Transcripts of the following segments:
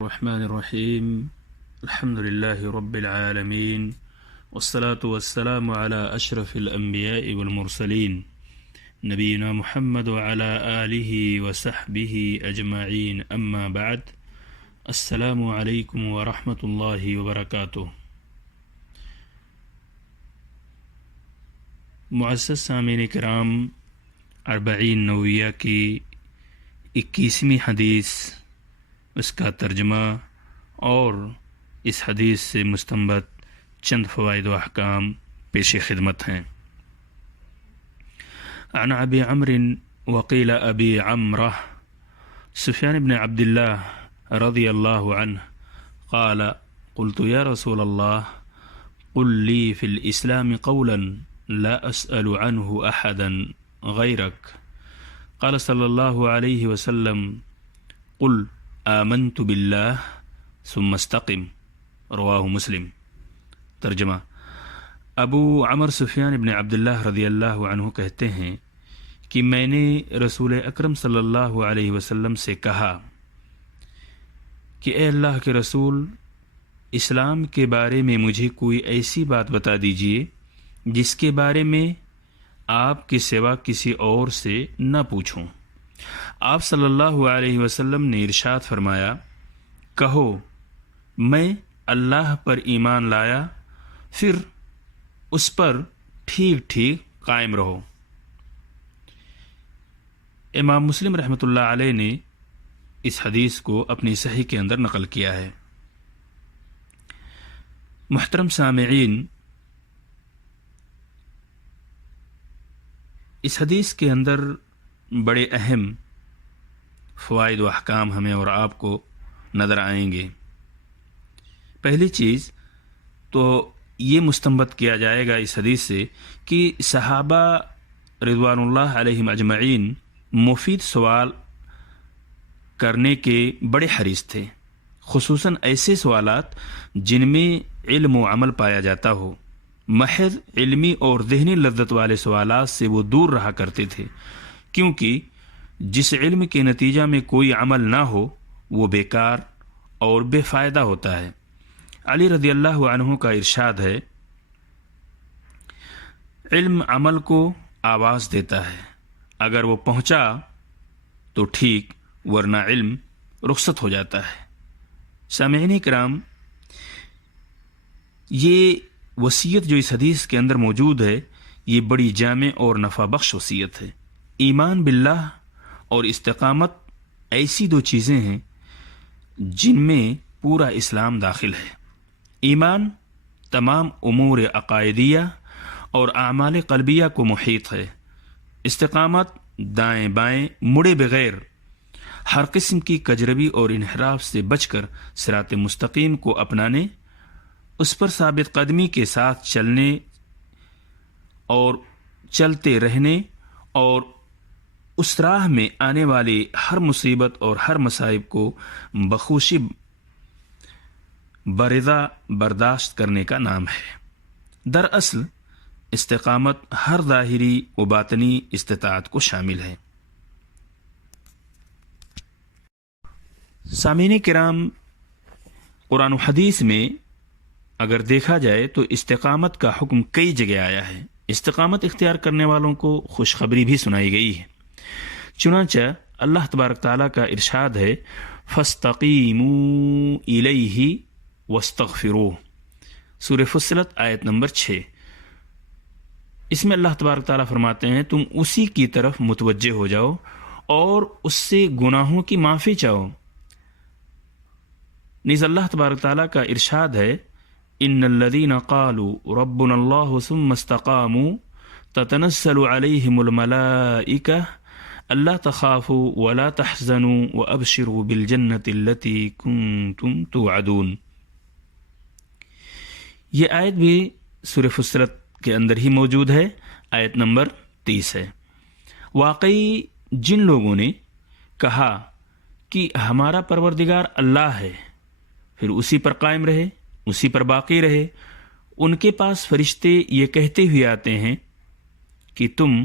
الرحمن الرحيم الحمد لله رب العالمين والصلاة والسلام على أشرف الأنبياء والمرسلين نبينا محمد وعلى آله وصحبه أجمعين أما بعد السلام عليكم ورحمة الله وبركاته. معزز سامعین کرام، 40 نویہ کی 21ویں حدیث، اس کا ترجمہ اور اس حدیث سے مستنبط چند فوائد و احکام پیش خدمت ہیں۔ عن ابی عمرو وقیل ابی عمرہ سفیان بن عبد اللہ رضی اللہ عنہ قال قلت یا رسول اللہ قل لی فی الاسلام قولا لا اسأل عنه احدا غیرک قال صلی اللہ علیہ وسلم قل آمنت باللہ ثم استقم رواہ مسلم۔ ترجمہ: ابو عمر سفیان بن عبداللہ رضی اللہ عنہ کہتے ہیں کہ میں نے رسول اکرم صلی اللہ علیہ وسلم سے کہا کہ اے اللہ کے رسول، اسلام کے بارے میں مجھے کوئی ایسی بات بتا دیجئے جس کے بارے میں آپ کے سوا کسی اور سے نہ پوچھوں۔ آپ صلی اللہ علیہ وسلم نے ارشاد فرمایا، کہو میں اللہ پر ایمان لایا، پھر اس پر ٹھیک ٹھیک قائم رہو۔ امام مسلم رحمۃ اللہ علیہ نے اس حدیث کو اپنی صحیح کے اندر نقل کیا ہے۔ محترم سامعین، اس حدیث کے اندر بڑے اہم فوائد و احکام ہمیں اور آپ کو نظر آئیں گے۔ پہلی چیز تو یہ مستنبط کیا جائے گا اس حدیث سے کہ صحابہ رضوان اللہ علیہم اجمعین مفید سوال کرنے کے بڑے حریص تھے، خصوصاً ایسے سوالات جن میں علم و عمل پایا جاتا ہو۔ محض علمی اور ذہنی لذت والے سوالات سے وہ دور رہا کرتے تھے، کیونکہ جس علم کے نتیجہ میں کوئی عمل نہ ہو وہ بیکار اور بے فائدہ ہوتا ہے۔ علی رضی اللہ عنہ کا ارشاد ہے، علم عمل کو آواز دیتا ہے، اگر وہ پہنچا تو ٹھیک، ورنہ علم رخصت ہو جاتا ہے۔ سامعین کرام، یہ وصیت جو اس حدیث کے اندر موجود ہے، یہ بڑی جامع اور نفع بخش وصیت ہے۔ ایمان باللہ اور استقامت ایسی دو چیزیں ہیں جن میں پورا اسلام داخل ہے۔ ایمان تمام امور عقائدیہ اور اعمال قلبیہ کو محیط ہے۔ استقامت دائیں بائیں مڑے بغیر ہر قسم کی کجروی اور انحراف سے بچ کر صراط مستقیم کو اپنانے، اس پر ثابت قدمی کے ساتھ چلنے اور چلتے رہنے، اور اس راہ میں آنے والی ہر مصیبت اور ہر مصائب کو بخوشی برضا برداشت کرنے کا نام ہے۔ دراصل استقامت ہر ظاہری و باطنی استطاعت کو شامل ہے۔ سامعین کرام، قرآن و حدیث میں اگر دیکھا جائے تو استقامت کا حکم کئی جگہ آیا ہے۔ استقامت اختیار کرنے والوں کو خوشخبری بھی سنائی گئی ہے۔ چنانچہ اللہ تبارک تعالیٰ کا ارشاد ہے، فَاسْتَقِیمُوا إِلَيْهِ وَاسْتَغْفِرُوهُ، سورہ فصلت آیت نمبر 6۔ اس میں اللہ تبارک تعالیٰ فرماتے ہیں، تم اسی کی طرف متوجہ ہو جاؤ اور اس سے گناہوں کی معافی چاہو۔ نیز اللہ تبارک تعالیٰ کا ارشاد ہے، ان الذین قالوا ربنا اللہ ثم استقاموا تتنزل علیہم الملائکہ الا تخافوا ولا تحزنوا وابشروا بالجنۃ التي کنتم توعدون۔ یہ آیت بھی سورہ فصلت کے اندر ہی موجود ہے، آیت نمبر 30 ہے۔ واقعی جن لوگوں نے کہا کہ ہمارا پروردگار اللہ ہے، پھر اسی پر قائم رہے، اسی پر باقی رہے، ان کے پاس فرشتے یہ کہتے ہوئے آتے ہیں کہ تم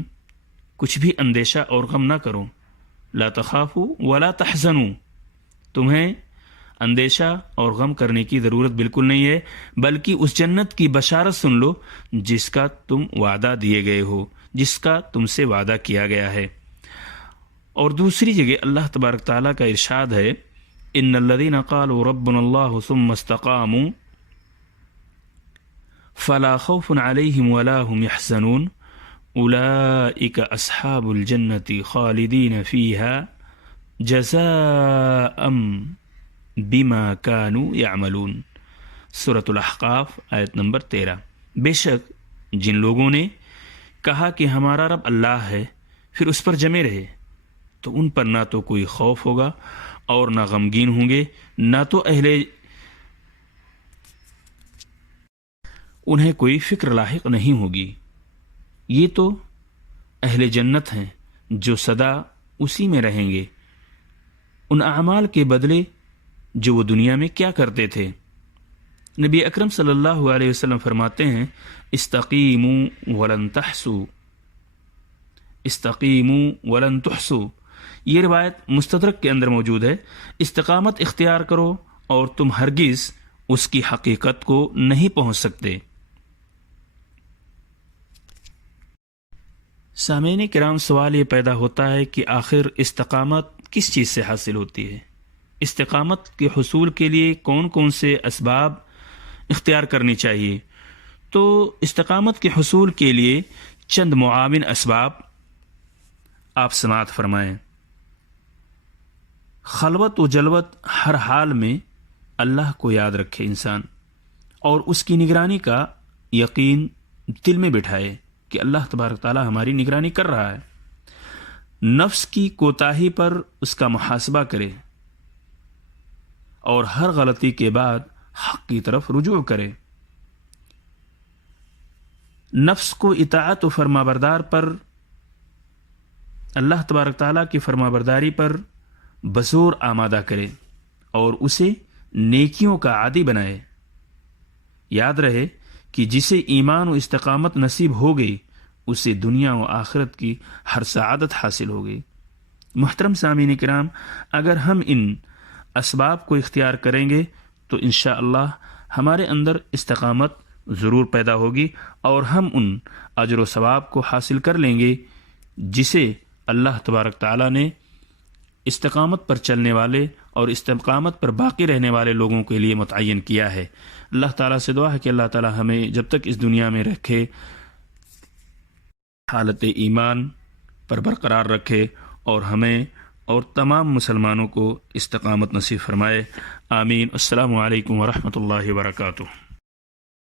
کچھ بھی اندیشہ اور غم نہ کرو، لا تخافوا ولا تحزنوا، تمہیں اندیشہ اور غم کرنے کی ضرورت بالکل نہیں ہے، بلکہ اس جنت کی بشارت سن لو جس کا تم وعدہ دیے گئے ہو، جس کا تم سے وعدہ کیا گیا ہے۔ اور دوسری جگہ اللہ تبارک تعالیٰ کا ارشاد ہے، ان الذین قالوا ربنا اللہ ثم استقاموا فلا خوف علیہم ولا هم يحزنون اولئک اصحاب الجنۃ خالدین فیہا جزاء بما كانوا يعملون۔ سورۃ الاحقاف آیت نمبر 13۔ بے شک جن لوگوں نے کہا کہ ہمارا رب اللہ ہے، پھر اس پر جمے رہے، تو ان پر نہ تو کوئی خوف ہوگا اور نہ غمگین ہوں گے، نہ تو انہیں کوئی فکر لاحق نہیں ہوگی۔ یہ تو اہل جنت ہیں جو سدا اسی میں رہیں گے، ان اعمال کے بدلے جو وہ دنیا میں کیا کرتے تھے۔ نبی اکرم صلی اللہ علیہ وسلم فرماتے ہیں، استقیموا ولن تحسوا، استقیموا ولن تحسوا۔ یہ روایت مستدرک کے اندر موجود ہے۔ استقامت اختیار کرو اور تم ہرگز اس کی حقیقت کو نہیں پہنچ سکتے۔ سامعین کرام، سوال یہ پیدا ہوتا ہے کہ آخر استقامت کس چیز سے حاصل ہوتی ہے؟ استقامت کے حصول کے لیے کون کون سے اسباب اختیار کرنی چاہیے؟ تو استقامت کے حصول کے لیے چند معاون اسباب آپ سماعت فرمائیں۔ خلوت و جلوت ہر حال میں اللہ کو یاد رکھے انسان، اور اس کی نگرانی کا یقین دل میں بٹھائے کہ اللہ تبارک تعالی ہماری نگرانی کر رہا ہے۔ نفس کی کوتاہی پر اس کا محاسبہ کرے اور ہر غلطی کے بعد حق کی طرف رجوع کرے۔ نفس کو اطاعت و فرمانبردار پر، اللہ تبارک تعالیٰ کی فرمانبرداری پر بزور آمادہ کرے اور اسے نیکیوں کا عادی بنائے۔ یاد رہے کہ جسے ایمان و استقامت نصیب ہو گئی اسے دنیا و آخرت کی ہر سعادت حاصل ہو گئی۔ محترم سامعین کرام، اگر ہم ان اسباب کو اختیار کریں گے تو انشاءاللہ ہمارے اندر استقامت ضرور پیدا ہوگی اور ہم ان اجر و ثواب کو حاصل کر لیں گے جسے اللہ تبارک تعالیٰ نے استقامت پر چلنے والے اور استقامت پر باقی رہنے والے لوگوں کے لیے متعین کیا ہے۔ اللہ تعالیٰ سے دعا ہے کہ اللہ تعالیٰ ہمیں جب تک اس دنیا میں رکھے حالت ایمان پر برقرار رکھے اور ہمیں اور تمام مسلمانوں کو استقامت نصیب فرمائے۔ آمین۔ السلام علیکم ورحمۃ اللہ وبرکاتہ۔